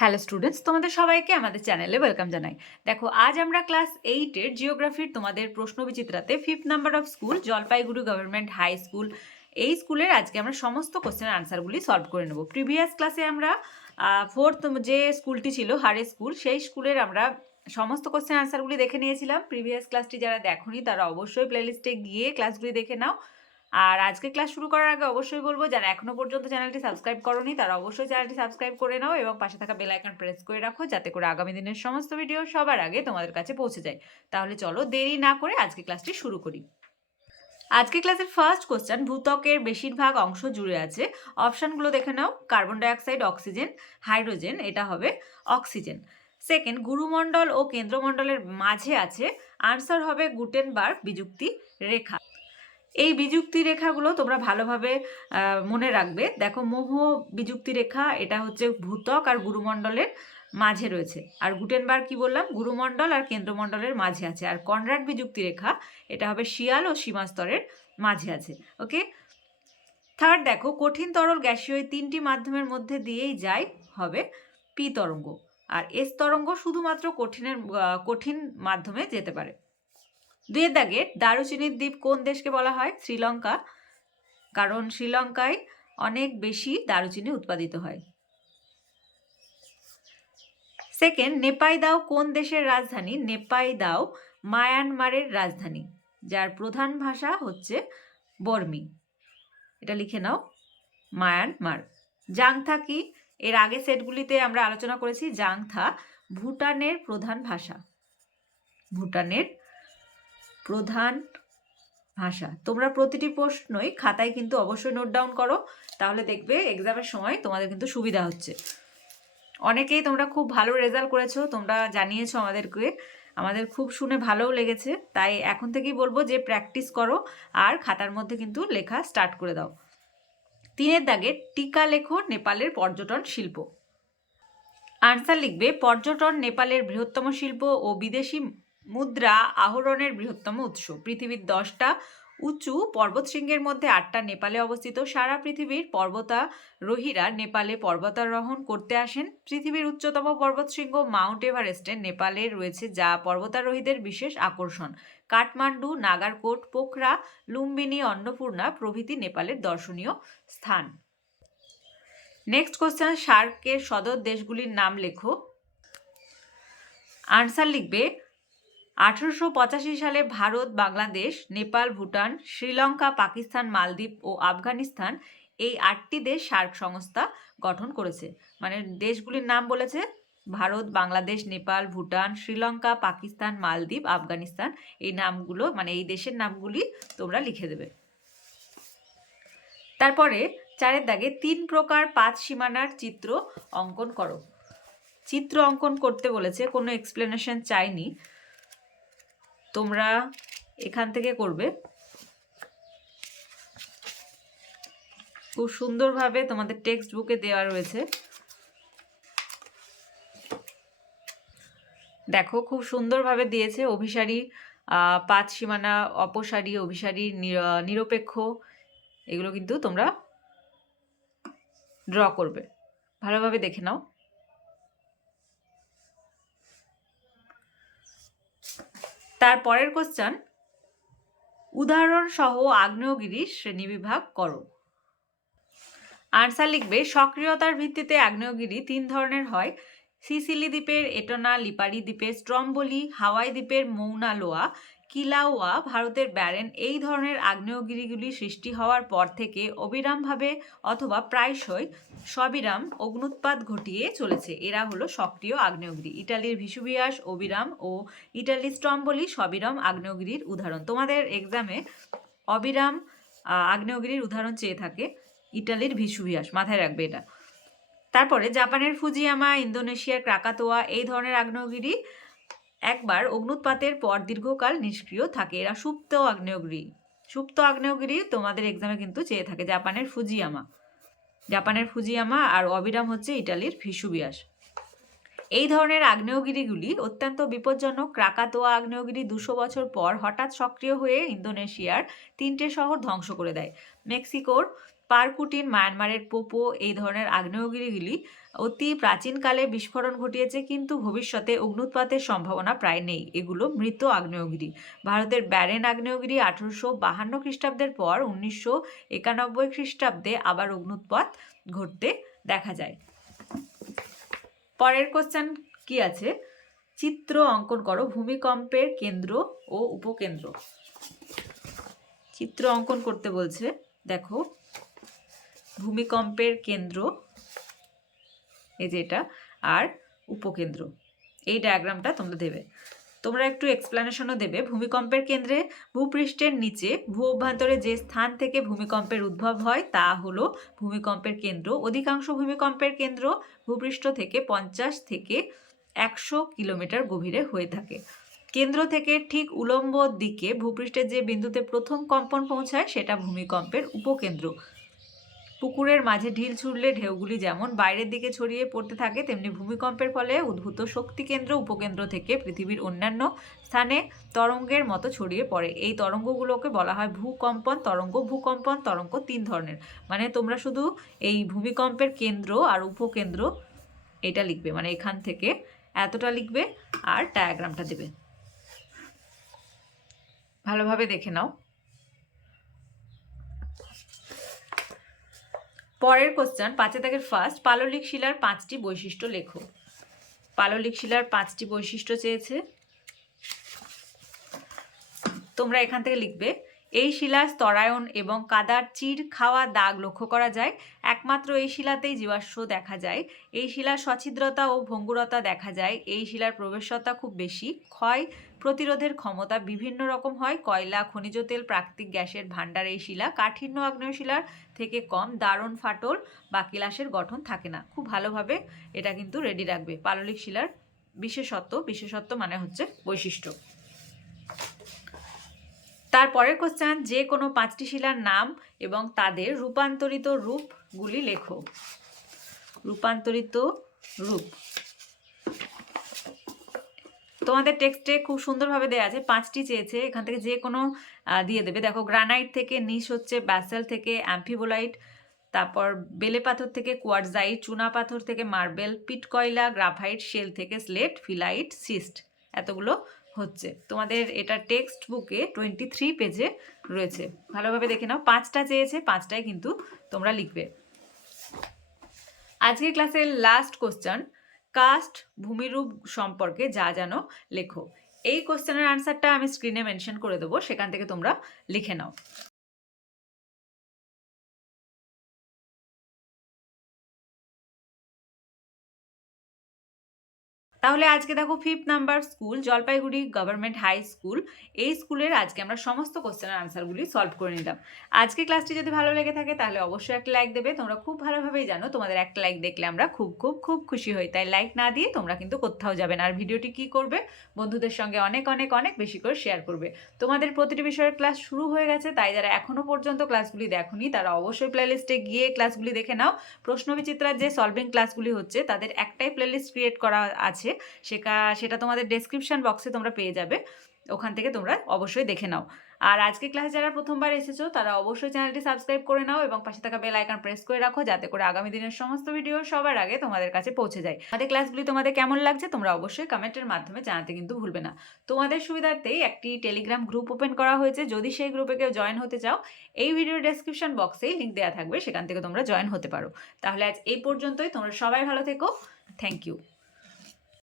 Hello students তোমাদের সবাইকে আমাদের চ্যানেলে ওয়েলকাম জানাই। দেখো, আজ আমরা ক্লাস এইটের জিওগ্রাফির তোমাদের প্রশ্ন বিচিত্রাতে fifth number of school Jalpaiguri government high school এই স্কুলের আজকে আমরা সমস্ত কোশ্চেনের আনসারগুলি সলভ করে নেব। প্রিভিয়াস ক্লাসে আমরা ফোর্থ যে স্কুলটি ছিল হারে স্কুল সেই স্কুলের আমরা সমস্ত কোশ্চেন আনসারগুলি দেখে নিয়েছিলাম। প্রিভিয়াস ক্লাসটি যারা দেখোনি, তারা অবশ্যই প্লেলিস্টে গিয়ে ক্লাসগুলি দেখে নাও। আর আজকে ক্লাস শুরু করার আগে অবশ্যই বলব, যারা এখনও পর্যন্ত চ্যানেলটি সাবস্ক্রাইব করনি, তারা অবশ্যই চ্যানেলটি সাবস্ক্রাইব করে নাও এবং পাশে থাকা বেল আইকন প্রেস করে রাখো, যাতে করে আগামী দিনের সমস্ত ভিডিও সবার আগে তোমাদের কাছে পৌঁছে যায়। তাহলে চলো দেরি না করে আজকে ক্লাসটি শুরু করি। আজকে ক্লাসের ফার্স্ট কোশ্চেন ভূত্বকের বেশিরভাগ অংশ জুড়ে আছে। অপশানগুলো দেখে নাও কার্বন ডাইঅক্সাইড অক্সিজেন হাইড্রোজেন এটা হবে অক্সিজেন সেকেন্ড গুরুমণ্ডল ও কেন্দ্রমণ্ডলের মাঝে আছে আনসার হবে গুটেনবার্গ বিযুক্তি রেখা। এই বিযুক্তি রেখাগুলো তোমরা ভালোভাবে মনে রাখবে। দেখো মোহ বিযুক্তি রেখা, এটা হচ্ছে ভূতক আর গুরুমণ্ডলের মাঝে রয়েছে। আর গুটেনবার কি বললাম? গুরুমণ্ডল আর কেন্দ্রমণ্ডলের মাঝে আছে। আর কনরাড বিযুক্তি রেখা, এটা হবে শিয়াল ও সীমাস্তরের মাঝে আছে। ওকে? থার্ড দেখো, কঠিন তরল গ্যাসীয় এই তিনটি মাধ্যমের মধ্যে দিয়েই যায় হবে পি তরঙ্গ। আর এস তরঙ্গ শুধুমাত্র কঠিনের কঠিন মাধ্যমে যেতে পারে। দুয়ের দাগে দারুচিনির দ্বীপ কোন দেশকে বলা হয়? শ্রীলঙ্কা। কারণ শ্রীলঙ্কায় অনেক বেশি দারুচিনি উৎপাদিত হয়। সেকেন্ড নেপাই দাও কোন দেশের রাজধানী? নেপাই দাও মায়ানমারের রাজধানী, যার প্রধান ভাষা হচ্ছে বর্মি। এটা লিখে নাও, মায়ানমার। জাংথা কি? এর আগে সেটগুলিতে আমরা আলোচনা করেছি, জাংথা ভুটানের প্রধান ভাষা। ভুটানের প্রধান ভাষা। তোমরা প্রতিটি প্রশ্নই খাতায় কিন্তু অবশ্যই নোট ডাউন করো, তাহলে দেখবে এক্সামের সময় তোমাদের কিন্তু সুবিধা হচ্ছে। অনেকেই তোমরা খুব ভালো রেজাল্ট করেছ, তোমরা জানিয়েছো আমাদেরকে, আমাদের খুব শুনে ভালোও লেগেছে। তাই এখন থেকেই বলব যে প্র্যাকটিস করো আর খাতার মধ্যে কিন্তু লেখা স্টার্ট করে দাও। তিনের দাগে টিকা লেখো নেপালের পর্যটন শিল্প। আনসার লিখবে, পর্যটন নেপালের বৃহত্তম শিল্প ও বিদেশি মুদ্রা আহরণের বৃহত্তম উৎস। পৃথিবীর দশটা উঁচু পর্বতশৃঙ্গের মধ্যে আটটা নেপালে অবস্থিত। সারা পৃথিবীর পর্বতারোহীরা নেপালে পর্বতারোহণ করতে আসেন। পৃথিবীর উচ্চতম পর্বতশৃঙ্গ মাউন্ট এভারেস্টে নেপালে রয়েছে, যা পর্বতারোহীদের বিশেষ আকর্ষণ। কাঠমান্ডু, নাগারকোট, পোখরা, লুম্বিনী, অন্নপূর্ণা প্রভৃতি নেপালের দর্শনীয় স্থান। নেক্সট কোশ্চেন সার্কের সদর দেশগুলির নাম লেখো। আনসার লিখবে আঠারোশো পঁচাশি সালে ভারত, বাংলাদেশ, নেপাল, ভুটান, শ্রীলঙ্কা, পাকিস্তান, মালদ্বীপ ও আফগানিস্তান এই আটটি দেশ সার্ক সংস্থা গঠন করেছে। মানে দেশগুলির নাম বলেছে ভারত, বাংলাদেশ, নেপাল, ভুটান, শ্রীলঙ্কা, পাকিস্তান, মালদ্বীপ, আফগানিস্তান। এই নামগুলো মানে এই দেশের নামগুলি তোমরা লিখে দেবে। তারপরে চারের দাগে তিন প্রকার পাঁচ সীমানার চিত্র অঙ্কন করো। চিত্র অঙ্কন করতে বলেছে, কোনো এক্সপ্লেনেশন চাইনি। তোমরা এখান থেকে করবে। খুব সুন্দরভাবে তোমাদের টেক্সট বুকে দেওয়া রয়েছে। দেখো, খুব সুন্দরভাবে দিয়েছে অভিসারী পাঁচ সীমানা অপসারী, অভিসারী নির- নিরপেক্ষ। এগুলো কিন্তু তোমরা ড্র করবে। ভালোভাবে দেখে নাও। তার পরের কোশ্চান উদাহরণ সহ আগ্নেয়গিরির শ্রেণীবিভাগ করো। আনসার লিখবে, সক্রিয়তার ভিত্তিতে আগ্নেয়গিরি তিন ধরনের হয়। সিসিলি দ্বীপের এটনা, লিপারি দ্বীপের স্ট্রম্বলি, হাওয়াই দ্বীপের মৌনালোয়া কিলাওয়া ভারতের ব্যারেন, এই ধরনের আগ্নেয়গিরিগুলি সৃষ্টি হওয়ার পর থেকে অবিরামভাবে অথবা প্রায়শই সবিরাম অগ্নুৎপাত ঘটিয়ে চলেছে। এরা হলো সক্রিয় আগ্নেয়গিরি। ইটালির ভিসুবিয়াস অবিরাম ও ইটালির স্ট্রম্বলি সবিরাম আগ্নেয়গিরির উদাহরণ। তোমাদের এক্সামে অবিরাম আগ্নেয়গিরির উদাহরণ চেয়ে থাকে ইটালির ভিসুভিয়াস, মাথায় রাখবে এটা। তারপরে জাপানের ফুজিয়ামা, ইন্দোনেশিয়ার ক্রাকাতোয়া, এই ধরনের আগ্নেয়গিরি একবার অগ্নুৎপাতের পর দীর্ঘকাল নিষ্ক্রিয় থাকে। এরা সুপ্ত আগ্নেয়গিরি। সুপ্ত আগ্নেয়গিরি তোমাদের এক্সামে কিন্তু চেয়ে থাকে। জাপানের ফুজিয়ামা। জাপানের ফুজিয়ামা আর অবিরাম হচ্ছে ইটালির ভিসুবিয়াস এই ধরনের আগ্নেয়গিরিগুলি অত্যন্ত বিপজ্জনক। ক্রাকাতোয়া আগ্নেয়গিরি দুশো বছর পর হঠাৎ সক্রিয় হয়ে ইন্দোনেশিয়ার তিনটে শহর ধ্বংস করে দেয়। মেক্সিকোর পারকুটিন, মায়ানমারের পোপো এই ধরনের আগ্নেয়গিরিগুলি অতি প্রাচীনকালে বিস্ফোরণ ঘটিয়েছে, কিন্তু ভবিষ্যতে অগ্নুৎপাতের সম্ভাবনা প্রায় নেই। এগুলো মৃত আগ্নেয়গিরি। ভারতের ব্যারেন আগ্নেয়গিরি আঠারোশো বাহান্ন খ্রিস্টাব্দের পর উনিশশো একানব্বই খ্রিস্টাব্দে আবার অগ্নুৎপাত ঘটতে দেখা যায়। পরের কোশ্চেন কি আছে? চিত্র অঙ্কন করো, ভূমিকম্পের কেন্দ্র ও উপকেন্দ্র। চিত্র অঙ্কন করতে বলছে, দেখো ভূমিকম্পের কেন্দ্র, এই যে এটা, আর উপকেন্দ্র। এই ডায়াগ্রামটা তোমরা দেবে। তোমরা একটু এক্সপ্লেনেশনও দেবে। ভূমিকম্পের কেন্দ্রে ভূপৃষ্ঠের নিচে ভূ অভ্যন্তরে যে স্থান থেকে ভূমিকম্পের উদ্ভব হয়, তা হলো ভূমিকম্পের কেন্দ্র। অধিকাংশ ভূমিকম্পের কেন্দ্র ভূপৃষ্ঠ থেকে পঞ্চাশ থেকে একশো কিলোমিটার গভীরে হয়ে থাকে। কেন্দ্র থেকে ঠিক উলম্ব দিকে ভূপৃষ্ঠের যে বিন্দুতে প্রথম কম্পন পৌঁছায়, সেটা ভূমিকম্পের উপকেন্দ্র। পুকুরের মাঝে ঢিল ছুড়লে ঢেউগুলি যেমন বাইরের দিকে ছড়িয়ে পড়তে থাকে, তেমনি ভূমিকম্পের ফলে উদ্ভূত শক্তি কেন্দ্র, উপকেন্দ্র থেকে পৃথিবীর অন্যান্য স্থানে তরঙ্গের মতো ছড়িয়ে পড়ে। এই তরঙ্গগুলোকে বলা হয় ভূকম্পন, তরঙ্গ ভূকম্পন, তরঙ্গ তিন ধরনের। মানে তোমরা শুধু এই ভূমিকম্পের কেন্দ্র আর উপকেন্দ্র এটা লিখবে মানে এখান থেকে এতটা লিখবে আর ডায়াগ্রামটা দেবে। ভালোভাবে দেখে নাও। পরের কোশ্চেন পাঁচে দাগের ফার্স্ট পাললিক শিলার পাঁচটি বৈশিষ্ট্য লেখো। পাললিক শিলার পাঁচটি বৈশিষ্ট্য চেয়েছে। তোমরা এখান থেকে লিখবে। এই শিলার স্তরায়ন এবং কাদার চির খাওয়া দাগ লক্ষ্য করা যায়। একমাত্র এই শিলাতেই জীবাশ্ম দেখা যায়। এই শিলার সছিদ্রতা ও ভঙ্গুরতা দেখা যায়। এই শিলার প্রবেশতা খুব বেশি। ক্ষয় প্রতিরোধের ক্ষমতা বিভিন্ন রকম হয়। কয়লা, খনিজ তেল, প্রাকৃতিক গ্যাসের ভাণ্ডার এই শিলা। কাঠিন্য আগ্নেয় শিলার থেকে কম দারুণ ফাটল বা কিলাসের গঠন থাকে না। খুব ভালোভাবে এটা কিন্তু রেডি রাখবে। পাললিক শিলার বিশেষত্ব বিশেষত্ব মানে হচ্ছে বৈশিষ্ট্য। তারপরের কোশ্চেন যে কোনো পাঁচটি শিলার নাম এবং তাদের রূপান্তরিত রূপগুলি লেখো। রূপান্তরিত রূপ। তোমাদের টেক্সটে খুব সুন্দরভাবে দেওয়া আছে, পাঁচটি চেয়েছে, এখান থেকে যে কোনো দিয়ে দেবে। দেখো গ্রানাইট থেকে নিশ হচ্ছে ব্যাসেল থেকে অ্যাম্ফিবোলাইট তারপর বেলে পাথর থেকে কোয়ার্জাইট চুনা পাথর থেকে মার্বেল পিট কয়লা গ্রাফাইট শেল থেকে স্লেট ফিলাইট সিস্ট এতগুলো হচ্ছে। তোমাদের এটা টেক্সট বুকে টোয়েন্টি থ্রি পেজে রয়েছে। ভালোভাবে দেখে নাও, পাঁচটা চেয়েছে পাঁচটাই কিন্তু তোমরা লিখবে। আজকের ক্লাসের লাস্ট কোশ্চেন কাস্ট ভূমিরূপ সম্পর্কে যা জানো লেখো। এই কোশ্চেনের আনসারটা আমি স্ক্রিনে মেনশন করে দেবো, সেখান থেকে তোমরা লিখে নাও। তাহলে আজকে দেখো fifth number school Jalpaiguri government high school এই স্কুলের আজকে আমরা সমস্ত কোশ্চেনের আনসারগুলি সলভ করে নিলাম। আজকে ক্লাসটি যদি ভালো লেগে থাকে তাহলে অবশ্যই একটা লাইক দেবে। তোমরা খুব ভালোভাবেই জানো, তোমাদের একটা লাইক দেখলে আমরা খুব খুব খুব খুশি হই। তাই লাইক না দিয়ে তোমরা কিন্তু কোথাও যাবে না। আর ভিডিওটি কি করবে? বন্ধুদের সঙ্গে অনেক অনেক অনেক বেশি করে শেয়ার করবে। তোমাদের প্রতিটি বিষয়ের ক্লাস শুরু হয়ে গেছে, তাই যারা এখনও পর্যন্ত ক্লাসগুলি দেখোনি, তারা অবশ্যই প্লেলিস্টে গিয়ে ক্লাসগুলি দেখে নাও। প্রশ্ন বিচিত্রার যে সলভিং ক্লাসগুলি হচ্ছে, তাদের একটাই প্লেলিস্ট ক্রিয়েট করা আছে। সেটা সেটা তোমাদের ডেসক্রিপশন বক্সে তোমরা পেয়ে যাবে। ওখান থেকে তোমরা অবশ্যই দেখে নাও। আর আজকে ক্লাসে যারা প্রথমবার এসেছ, তারা অবশ্যই চ্যানেলটি সাবস্ক্রাইব করে নাও এবং পাশে থাকা বেল আইকন প্রেস করে রাখো যাতে করে আগামী দিনের সমস্ত ভিডিও সবার আগে তোমাদের কাছে পৌঁছে যায়। আমাদের ক্লাসগুলি তোমাদের কেমন লাগছে, তোমরা অবশ্যই কমেন্টের মাধ্যমে জানাতে কিন্তু ভুলবে না। তোমাদের সুবিধার্থেই একটি টেলিগ্রাম গ্রুপ ওপেন করা হয়েছে। যদি সেই গ্রুপে কেউ জয়েন হতে চাও, এই ভিডিওর ডেসক্রিপশন বক্সেই লিঙ্ক দেওয়া থাকবে, সেখান থেকে তোমরা জয়েন হতে পারো। তাহলে আজ এই পর্যন্তই। তোমরা সবাই ভালো থেকো। Thank you